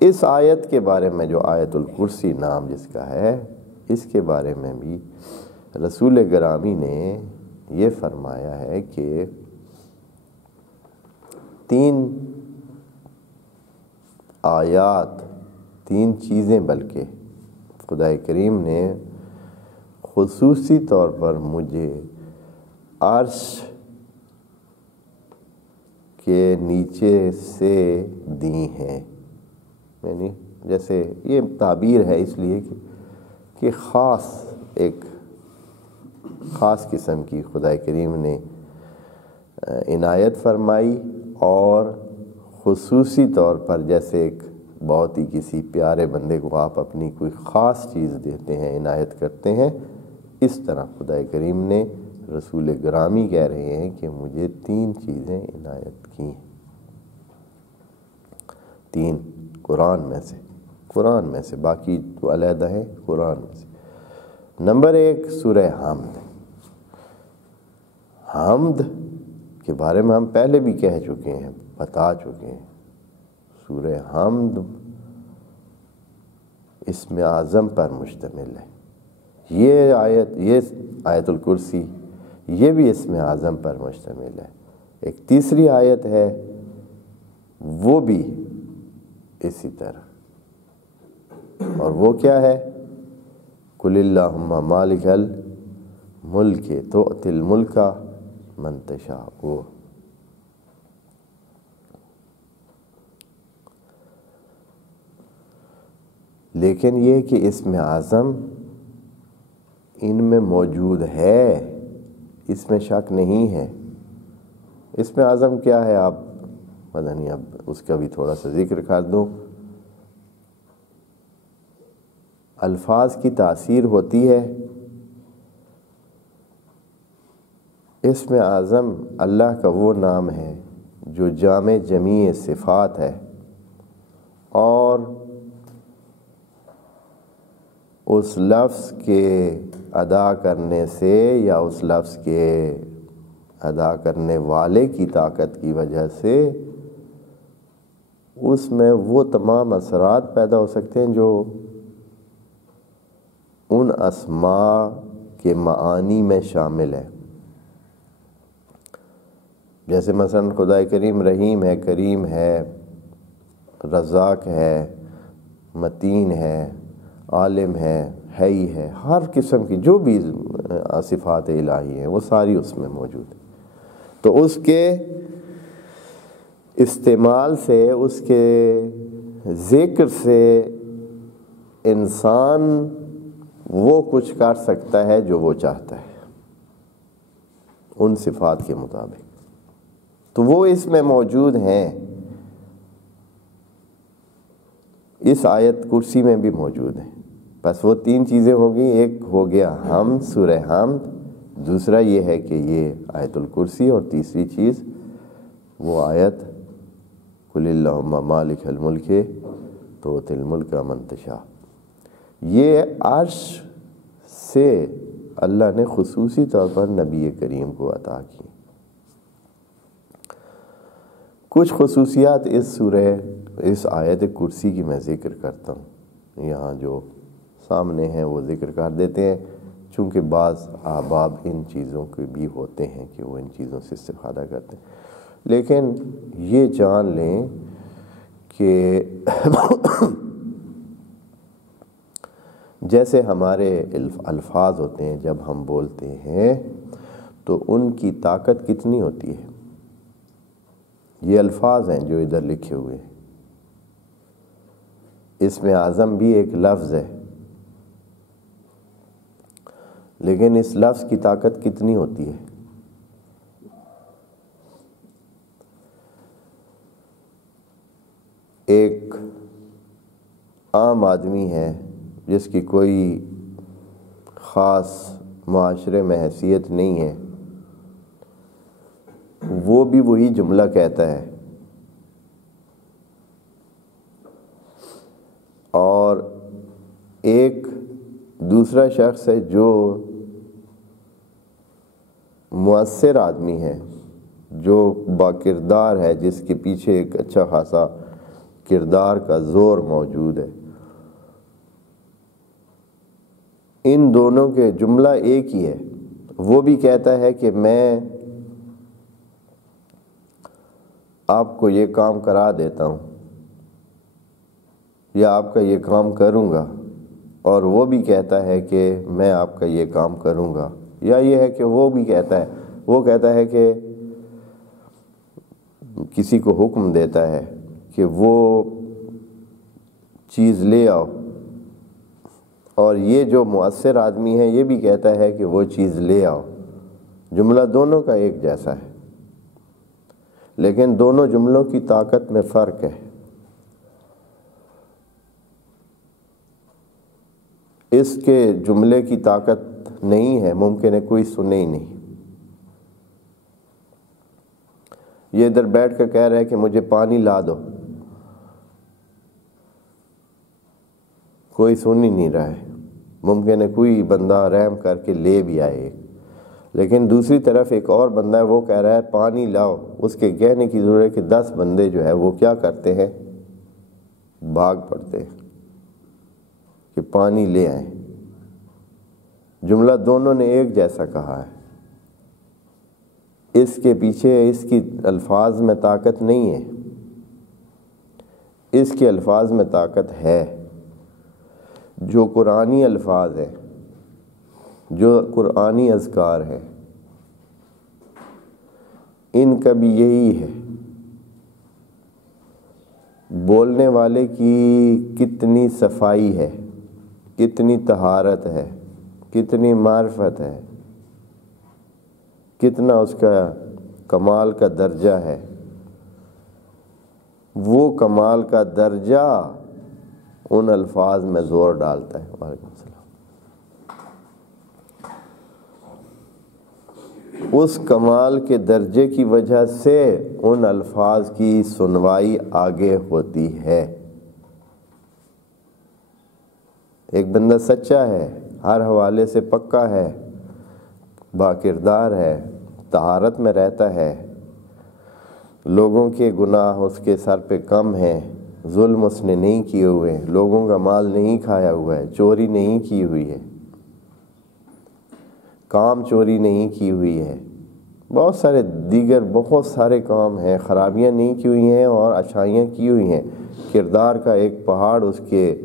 اس آیت کے بارے میں جو آیت الکرسی نام جس کا ہے، اس کے بارے میں بھی رسول گرامی نے یہ فرمایا ہے کہ 3 آیات، 3 چیزیں بلکہ خدا کریم نے خصوصی طور پر مجھے عرش کے نیچے سے دی ہیں، یعنی جیسے یہ تعبیر ہے اس لیے کہ ایک خاص قسم کی خدا کریم نے عنایت فرمائی، اور خصوصی طور پر جیسے ایک بہت ہی کسی پیارے بندے کو آپ اپنی کوئی خاص چیز دیتے ہیں، عنایت کرتے ہیں، اس طرح خدا کریم نے رسول گرامی کہہ رہے ہیں کہ مجھے 3 چیزیں عنایت کی ہیں، 3 قرآن میں سے باقی تو علیحدہ ہیں، قرآن میں سے۔ نمبر 1 سورہ حمد کے بارے میں ہم پہلے بھی کہہ چکے ہیں، بتا چکے ہیں۔ سورہ حمد اسم اعظم پر مشتمل ہے، یہ آیت الکرسی یہ بھی اسم اعظم پر مشتمل ہے۔ ایک تیسری آیت ہے وہ بھی اسی طرح، اور وہ کیا ہے؟ قل اللہم مالک الملک تؤتی الملک من تشاء۔ لیکن یہ کہ اسم اعظم ان میں موجود ہے، اس میں شک نہیں ہے۔ اسم اعظم کیا ہے؟ آپ پتہ نہیں، اب اس کا بھی تھوڑا سا ذکر کر دوں۔ الفاظ کی تاثیر ہوتی ہے۔ اسم اعظم اللہ کا وہ نام ہے جو جامع جمیع صفات ہے، اور اس لفظ کے ادا کرنے سے یا اس لفظ کے ادا کرنے والے کی طاقت کی وجہ سے اس میں وہ تمام اثرات پیدا ہو سکتے ہیں جو ان اسماء کے معانی میں شامل ہے۔ جیسے مثلا خدا کریم رحیم ہے، کریم ہے، رزاق ہے، متین ہے، عالم ہے، حی ہے، ہر قسم کی جو بھی صفات الہی ہیں وہ ساری اس میں موجود ہیں۔ تو اس کے استعمال سے، اس کے ذکر سے انسان وہ کچھ کر سکتا ہے جو وہ چاہتا ہے ان صفات کے مطابق، تو وہ اس میں موجود ہیں۔ اس آیت کرسی میں بھی موجود ہیں۔ بس وہ 3 چیزیں ہوگی، ایک ہو گیا حمد، سورہ حمد، دوسرا یہ ہے کہ یہ آیت الکرسی، اور تیسری چیز وہ آیت قل اللہم مالک الملک تؤتی الملک من تشاء۔ یہ عرش سے اللہ نے خصوصی طور پر نبی کریم کو عطا کی۔ کچھ خصوصیات اس آیت کرسی کی میں ذکر کرتا ہوں، یہاں جو سامنے ہیں وہ ذکر کر دیتے ہیں، چونکہ بعض احباب ان چیزوں کے بھی ہوتے ہیں کہ وہ ان چیزوں سے استفادہ کرتے ہیں، لیکن یہ جان لیں کہ جیسے ہمارے الفاظ ہوتے ہیں، جب ہم بولتے ہیں تو ان کی طاقت کتنی ہوتی ہے؟ یہ الفاظ ہیں جو ادھر لکھے ہوئے ہیں، اسم اعظم بھی ایک لفظ ہے، لیکن اس لفظ کی طاقت کتنی ہوتی ہے؟ ایک عام آدمی ہے جس کی کوئی خاص معاشرے میں حیثیت نہیں ہے، وہ بھی وہی جملہ کہتا ہے، اور ایک دوسرا شخص ہے جو مؤثر آدمی ہے، جو باکردار ہے، جس کے پیچھے ایک اچھا خاصا کردار کا زور موجود ہے۔ ان دونوں کے جملہ ایک ہی ہے۔ وہ بھی کہتا ہے کہ میں آپ کو یہ کام کرا دیتا ہوں یا آپ کا یہ کام کروں گا، اور وہ بھی کہتا ہے کہ میں آپ کا یہ کام کروں گا۔ یا یہ ہے کہ وہ کہتا ہے کہ کسی کو حکم دیتا ہے کہ وہ چیز لے آؤ، اور یہ جو مؤثر آدمی ہے یہ بھی کہتا ہے کہ وہ چیز لے آؤ۔ جملہ دونوں کا ایک جیسا ہے، لیکن دونوں جملوں کی طاقت میں فرق ہے۔ اس کے جملے کی طاقت نہیں ہے، ممکن ہے کوئی سنے ہی نہیں۔ یہ ادھر بیٹھ کر کہہ رہا ہے کہ مجھے پانی لا دو، کوئی سن ہی نہیں رہا ہے، ممکن ہے کوئی بندہ رحم کر کے لے بھی آئے، لیکن دوسری طرف ایک اور بندہ ہے، وہ کہہ رہا ہے پانی لاؤ۔ اس کے کہنے کی ضرورت ہے کہ 10 بندے جو ہے وہ کیا کرتے ہیں، بھاگ پڑتے ہیں کہ پانی لے آئیں۔ جملہ دونوں نے ایک جیسا کہا ہے، اس کے پیچھے اس کی الفاظ میں طاقت نہیں ہے، اس کے الفاظ میں طاقت ہے۔ جو قرآنی الفاظ ہیں، جو قرآنی اذکار ہیں، ان کا بھی یہی ہے۔ بولنے والے کی کتنی صفائی ہے، کتنی طہارت ہے، کتنی معرفت ہے، کتنا اس کا کمال کا درجہ ہے، وہ کمال کا درجہ ان الفاظ میں زور ڈالتا ہے۔ وعلیکم السلام۔ اس کمال کے درجے کی وجہ سے ان الفاظ کی سنوائی آگے ہوتی ہے۔ ایک بندہ سچا ہے، ہر حوالے سے پکا ہے، باکردار ہے، طہارت میں رہتا ہے، لوگوں کے گناہ اس کے سر پہ کم ہیں، ظلم اس نے نہیں کیے ہوئے، لوگوں کا مال نہیں کھایا ہوا ہے، چوری نہیں کی ہوئی ہے، کام چوری نہیں کی ہوئی ہے، بہت سارے دیگر بہت سارے کام ہیں، خرابیاں نہیں کی ہوئی ہیں اور اچھائیاں کی ہوئی ہیں، کردار کا ایک پہاڑ اس کے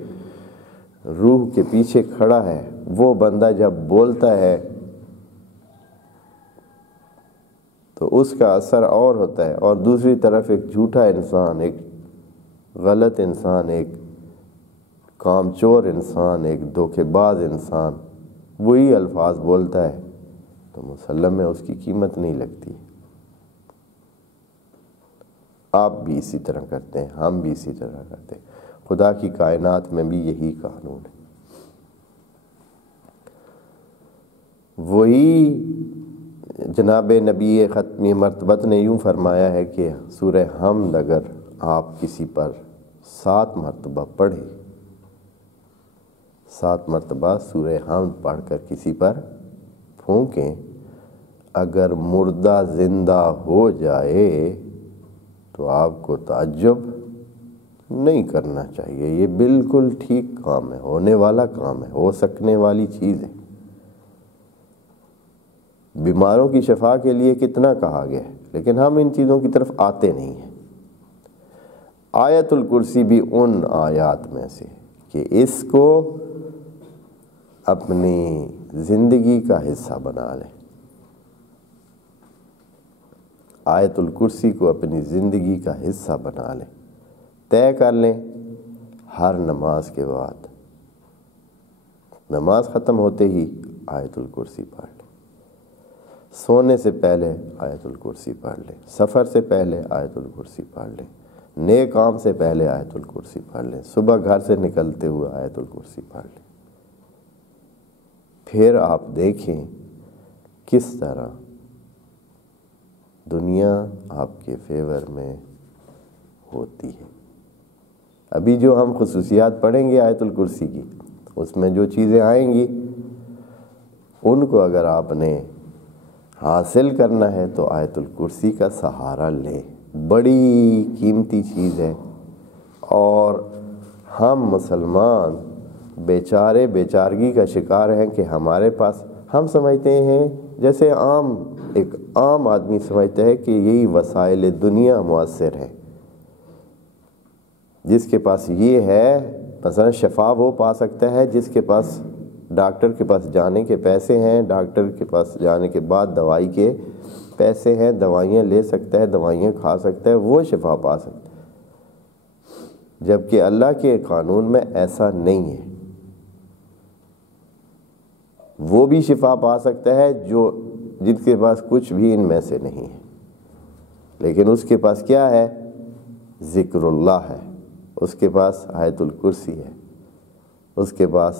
روح کے پیچھے کھڑا ہے۔ وہ بندہ جب بولتا ہے تو اس کا اثر اور ہوتا ہے، اور دوسری طرف ایک جھوٹا انسان، ایک غلط انسان، ایک کام چور انسان، ایک دھوکے باز انسان وہی الفاظ بولتا ہے تو مسلم میں اس کی قیمت نہیں لگتی۔ آپ بھی اسی طرح کرتے ہیں، ہم بھی اسی طرح کرتے ہیں، خدا کی کائنات میں بھی یہی قانون ہے۔ وہی جناب نبی ختمی مرتبت نے یوں فرمایا ہے کہ سورہ حمد اگر آپ کسی پر 7 مرتبہ پڑھیں، 7 مرتبہ سورہ حمد پڑھ کر کسی پر پھونکیں، اگر مردہ زندہ ہو جائے تو آپ کو تعجب نہیں کرنا چاہیے، یہ بالکل ٹھیک کام ہے، ہونے والا کام ہے، ہو سکنے والی چیز ہے۔ بیماروں کی شفا کے لیے کتنا کہا گیا ہے، لیکن ہم ان چیزوں کی طرف آتے نہیں ہیں۔ آیت الکرسی بھی ان آیات میں سے کہ اس کو اپنی زندگی کا حصہ بنا لیں، آیت الکرسی کو اپنی زندگی کا حصہ بنا لیں، طے کر لیں ہر نماز کے بعد، نماز ختم ہوتے ہی آیت الکرسی پڑھ لیں، سونے سے پہلے آیت الکرسی پڑھ لیں، سفر سے پہلے آیت الکرسی پڑھ لیں، نیک کام سے پہلے آیت الکرسی پڑھ لیں، صبح گھر سے نکلتے ہوئے آیت الکرسی پڑھ لیں۔ پھر آپ دیکھیں کس طرح دنیا آپ کے فیور میں ہوتی ہے۔ ابھی جو ہم خصوصیات پڑھیں گے آیت الکرسی کی، اس میں جو چیزیں آئیں گی ان کو اگر آپ نے حاصل کرنا ہے تو آیت الکرسی کا سہارا لیں، بڑی قیمتی چیز ہے، اور ہم مسلمان بیچارے بیچارگی کا شکار ہیں کہ ہمارے پاس، ہم سمجھتے ہیں جیسے ایک عام آدمی سمجھتا ہے کہ یہی وسائل دنیا مؤثر ہے، جس کے پاس یہ ہے مثلا شفا وہ پا سکتا ہے جس کے پاس ڈاکٹر کے پاس جانے کے پیسے ہیں، ڈاکٹر کے پاس جانے کے بعد دوائی کے پیسے ہیں، دوائیاں لے سکتا ہے، دوائیاں کھا سکتا ہے، وہ شفا پا سکتا ہے، جبکہ اللہ کے قانون میں ایسا نہیں ہے۔ وہ بھی شفا پا سکتا ہے جن کے پاس کچھ بھی ان میں سے نہیں ہے، لیکن اس کے پاس کیا ہے؟ ذکر اللہ ہے، اس کے پاس آیت الکرسی ہے، اس کے پاس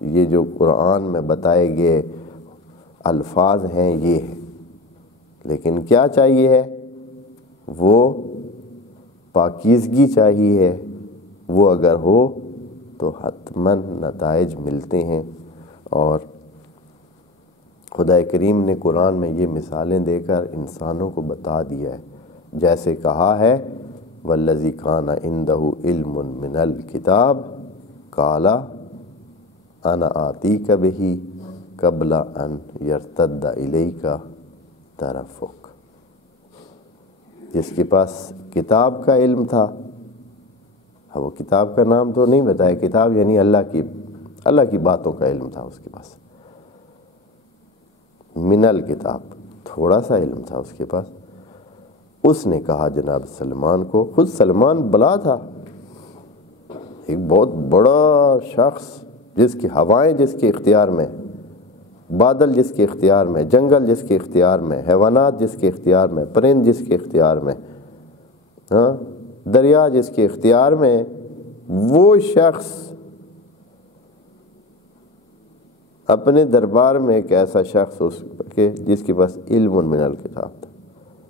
یہ جو قرآن میں بتائے گئے الفاظ ہیں یہ ہیں، لیکن کیا چاہیے ہے؟ وہ پاکیزگی چاہیے ہے، وہ اگر ہو تو حتماً نتائج ملتے ہیں۔ اور خدا کریم نے قرآن میں یہ مثالیں دے کر انسانوں کو بتا دیا ہے، جیسے کہا ہے وَالَّذِي كَانَ عِندَهُ عِلْمٌ مِّنَ الْكِتَابِ قَالَ أَنَا آتِيكَ بِهِ قَبْلَ أَن يَرْتَدَّ إِلَيْكَ طَرْفُكَ، جس کے پاس کتاب کا علم تھا، وہ کتاب کا نام تو نہیں بتایا، کتاب یعنی اللہ کی باتوں کا علم تھا اس کے پاس، من الکتاب تھوڑا سا علم تھا اس کے پاس۔ اس نے کہا جناب سلمان کو، خود سلمان بلا تھا، ایک بہت بڑا شخص جس کی ہوائیں جس کے اختیار میں، بادل جس کے اختیار میں، جنگل جس کے اختیار میں، حیوانات جس کے اختیار میں، پرند جس کے اختیار میں، دریا جس کے اختیار میں، وہ شخص اپنے دربار میں ایک ایسا شخص جس کے پاس علم من الکتاب تھا،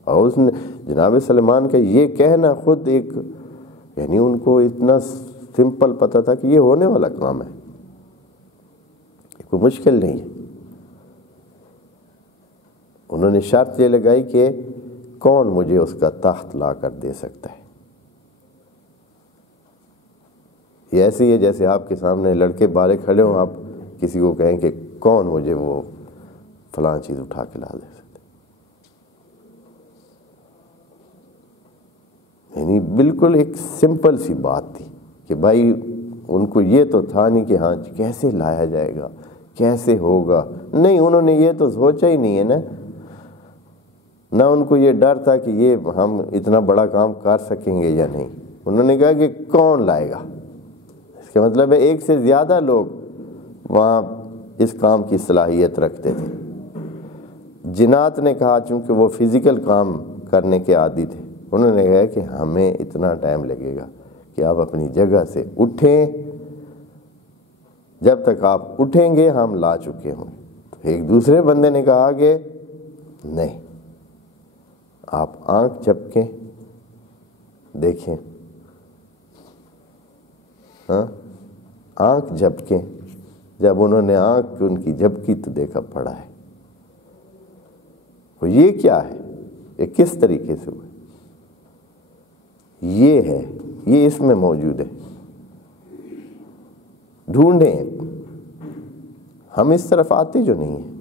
اور اس نے جناب سلمان کا یہ کہنا خود ایک، یعنی ان کو اتنا سمپل پتہ تھا کہ یہ ہونے والا کام ہے، کوئی مشکل نہیں ہے۔ انہوں نے شرط یہ لگائی کہ کون مجھے اس کا تخت لا کر دے سکتا ہے۔ یہ ایسے ہی ہے جیسے آپ کے سامنے لڑکے بارے کھڑے ہوں، آپ کسی کو کہیں کہ کون مجھے وہ فلاں چیز اٹھا کے لا دے سکتے، یعنی بالکل ایک سمپل سی بات تھی کہ بھائی ان کو یہ تو تھا نہیں کہ ہاں کیسے لایا جائے گا، کیسے ہوگا، نہیں، انہوں نے یہ تو سوچا ہی نہیں ہے نا، نہ ان کو یہ ڈر تھا کہ یہ ہم اتنا بڑا کام کر سکیں گے یا نہیں، انہوں نے کہا کہ کون لائے گا، اس کا مطلب ہے ایک سے زیادہ لوگ وہاں اس کام کی صلاحیت رکھتے تھے۔ جنات نے کہا چونکہ وہ فزیکل کام کرنے کے عادی تھے، انہوں نے کہا کہ ہمیں اتنا ٹائم لگے گا کہ آپ اپنی جگہ سے اٹھیں، جب تک آپ اٹھیں گے ہم لا چکے ہوں۔ تو ایک دوسرے بندے نے کہا کہ نہیں، آپ آنکھ جھپکیں دیکھیں، آنکھ جھپکیں۔ جب انہوں نے آنکھ ان کی جھپکی تو دیکھا پڑا ہے، وہ یہ کیا ہے، یہ کس طریقے سے ہوا، یہ ہے، یہ اس میں موجود ہے، ڈھونڈیں۔ ہم اس طرف آتے جو نہیں ہیں،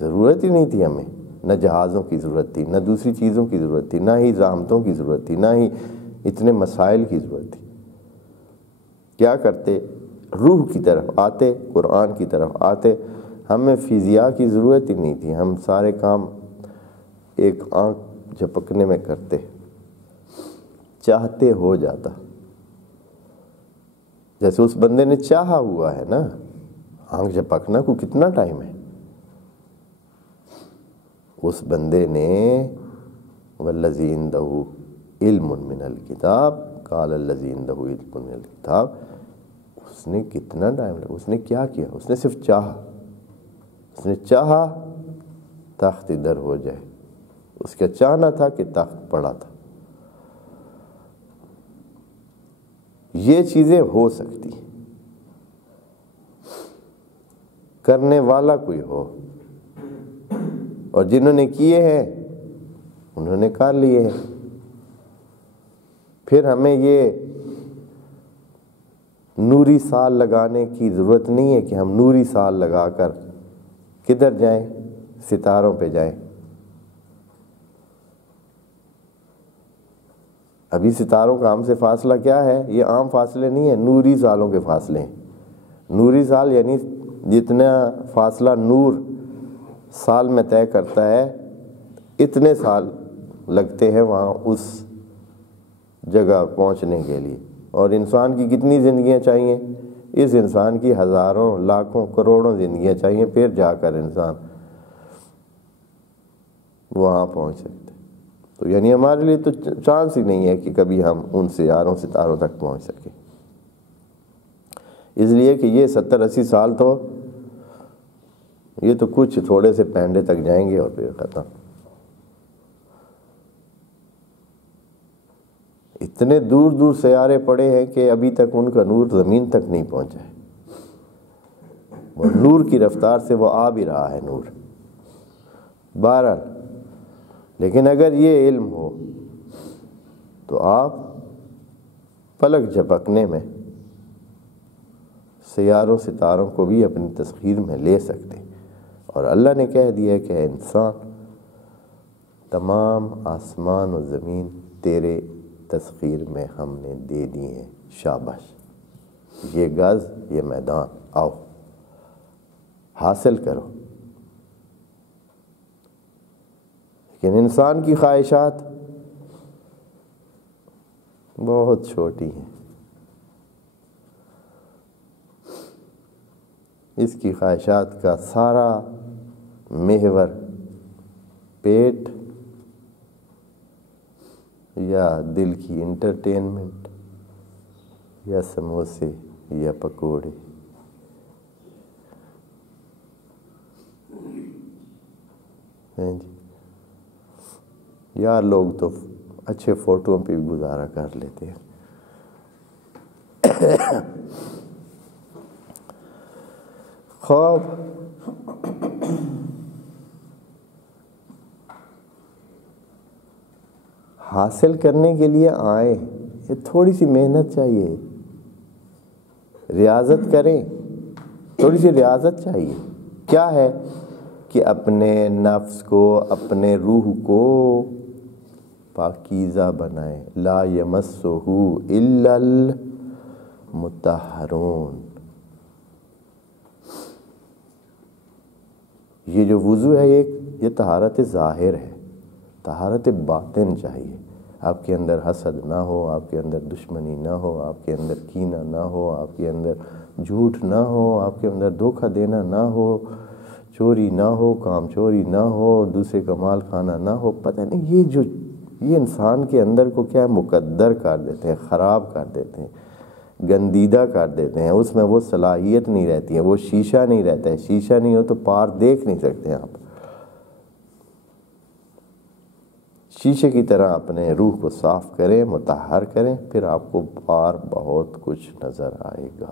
ضرورت ہی نہیں تھی ہمیں، نہ جہازوں کی ضرورت تھی، نہ دوسری چیزوں کی ضرورت تھی، نہ ہی زحمتوں کی ضرورت تھی، نہ ہی اتنے مسائل کی ضرورت تھی۔ کیا کرتے؟ روح کی طرف آتے، قرآن کی طرف آتے، ہمیں فزیا کی ضرورت ہی نہیں تھی، ہم سارے کام ایک آنکھ جھپکنے میں کرتے، چاہتے ہو جاتا، جیسے اس بندے نے چاہا ہوا ہے نا، آنکھ جھپکنا کو کتنا ٹائم ہے، اس بندے نے والذی عندہ علم من الکتاب قال الذی عندہ علم من الکتاب، اس نے کتنا ٹائم لگا، اس نے کیا کیا، اس نے صرف چاہا، اس نے چاہا تخت ادھر ہو جائے، اس کا چاہنا تھا کہ تخت پڑا تھا۔ یہ چیزیں ہو سکتی، کرنے والا کوئی ہو، اور جنہوں نے کیے ہیں انہوں نے کر لیے ہیں۔ پھر ہمیں یہ نوری سال لگانے کی ضرورت نہیں ہے کہ ہم نوری سال لگا کر کدھر جائیں، ستاروں پہ جائیں۔ ابھی ستاروں کا ہم سے فاصلہ کیا ہے؟ یہ عام فاصلے نہیں ہیں، نوری سالوں کے فاصلے ہیں۔ نوری سال یعنی جتنا فاصلہ نور سال میں طے کرتا ہے اتنے سال لگتے ہیں وہاں اس جگہ پہنچنے کے لیے۔ اور انسان کی کتنی زندگیاں چاہیے؟ اس انسان کی ہزاروں، لاکھوں، کروڑوں زندگیاں چاہیے، پھر جا کر انسان وہاں پہنچ سکتے۔ تو یعنی ہمارے لیے تو چانس ہی نہیں ہے کہ کبھی ہم ان سیاروں ستاروں تک پہنچ سکیں، اس لیے کہ یہ 70-80 سال تو یہ تو کچھ تھوڑے سے پینڈے تک جائیں گے اور پھر ختم۔ اتنے دور دور سیارے پڑے ہیں کہ ابھی تک ان کا نور زمین تک نہیں پہنچا ہے، اور نور کی رفتار سے وہ آ بھی رہا ہے نور۔ بہرحال لیکن اگر یہ علم ہو تو آپ پلک جھپکنے میں سیاروں ستاروں کو بھی اپنی تسخیر میں لے سکتے ہیں۔ اور اللہ نے کہہ دیا کہ اے انسان، تمام آسمان و زمین تیرے تسخیر میں ہم نے دے دی ہیں، شاباش، یہ گز، یہ میدان، آؤ حاصل کرو۔ لیکن انسان کی خواہشات بہت چھوٹی ہیں، اس کی خواہشات کا سارا محور پیٹ یا دل کی انٹرٹینمنٹ یا سموسے یا پکوڑے۔ یار لوگ تو اچھے فوٹووں پہ بھی گزارا کر لیتے ہیں۔ خواب حاصل کرنے کے لیے آئیں، یہ تھوڑی سی محنت چاہیے، ریاضت کریں، تھوڑی سی ریاضت چاہیے۔ کیا ہے کہ اپنے نفس کو، اپنے روح کو پاکیزہ بنائیں۔ لا یمسہ الا المطہرون۔ یہ جو وضو ہے یہ طہارت ظاہر ہے، طہارت باطن چاہیے۔ آپ کے اندر حسد نہ ہو، آپ کے اندر دشمنی نہ ہو، آپ کے اندر کینہ نہ ہو، آپ کے اندر جھوٹ نہ ہو، آپ کے اندر دھوکہ دینا نہ ہو، چوری نہ ہو، کام چوری نہ ہو، دوسرے کا مال کھانا نہ ہو۔ پتہ نہیں یہ انسان کے اندر کو کیا مقدر کر دیتے ہیں، خراب کر دیتے ہیں، گندیدہ کر دیتے ہیں۔ اس میں وہ صلاحیت نہیں رہتی ہے، وہ شیشہ نہیں رہتا ہے۔ شیشہ نہیں ہو تو پار دیکھ نہیں سکتے آپ۔ شیشے کی طرح اپنے روح کو صاف کریں، مطہر کریں، پھر آپ کو پار بہت کچھ نظر آئے گا۔